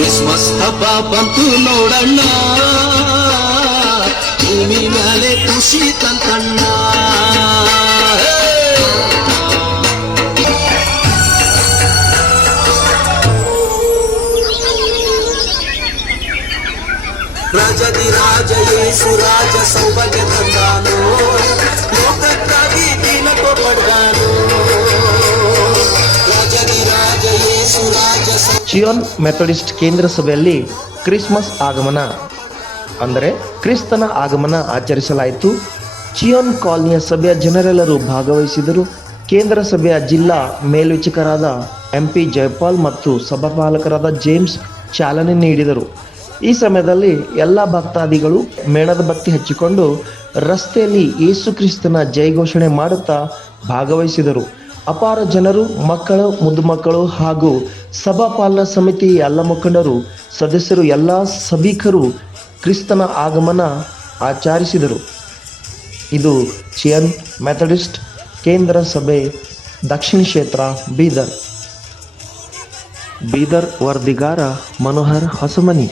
Christmas ಹಬ್ಬ ಬಂತು ನೋಡಣ್ಣ, ಭೂಮಿ ಮೇಲೆ ಖುಷಿ ತಂತಣ್ಣ. ರಾಜದಿ ರಾಜ ಯೇಸು ರಾಜ ಸೌಭಾಗ್ಯ ತಂದಾನು, ಲೋಕಕ್ಕಾಗಿ ದೀನತ್ವ ಪಡ್ದಾನು. ರಾಜದಿ ರಾಜ ಯೇಸು ರಾಜ. ಚಿಯೋನ್ ಮೆಥಡಿಸ್ಟ್ ಕೇಂದ್ರ ಸಭೆಯಲ್ಲಿ ಕ್ರಿಸ್ಮಸ್ ಆಗಮನ ಅಂದರೆ ಕ್ರಿಸ್ತನ ಆಗಮನ ಆಚರಿಸಲಾಯಿತು. ಚಿಯೋನ್ ಕಾಲನಿಯ ಸಭೆಯ ಜನರೆಲ್ಲರೂ ಭಾಗವಹಿಸಿದರು. ಕೇಂದ್ರ ಸಭೆಯ ಜಿಲ್ಲಾ ಮೇಲ್ವಿಚಾರಕರಾದ MP ಜಯಪಾಲ್ ಮತ್ತು ಸಭಾಪಾಲಕರಾದ ಜೇಮ್ಸ್ ಚಾಲನೆ ನೀಡಿದರು. ಈ ಸಮಯದಲ್ಲಿ ಎಲ್ಲ ಭಕ್ತಾದಿಗಳು ಮೇಣದ ಬತ್ತಿ ಹಚ್ಚಿಕೊಂಡು ರಸ್ತೆಯಲ್ಲಿ ಯೇಸು ಕ್ರಿಸ್ತನ ಜಯಘೋಷಣೆ ಮಾಡುತ್ತಾ ಭಾಗವಹಿಸಿದರು. ಅಪಾರ ಜನರು, ಮಕ್ಕಳು, ಮುದ್ದು ಮಕ್ಕಳು ಹಾಗೂ ಸಭಾಪಾಲನಾ ಸಮಿತಿ ಎಲ್ಲ ಮುಖಂಡರು, ಸದಸ್ಯರು, ಎಲ್ಲ ಸಭಿಕರು ಕ್ರಿಸ್ತನ ಆಗಮನ ಆಚರಿಸಿದರು. ಇದು ಚಿಯೋನ್ ಮೆಥಡಿಸ್ಟ್ ಕೇಂದ್ರ ಸಭೆ, ದಕ್ಷಿಣ ಕ್ಷೇತ್ರ, ಬೀದರ್. ವರದಿಗಾರ ಮನೋಹರ್ ಹೊಸಮನಿ.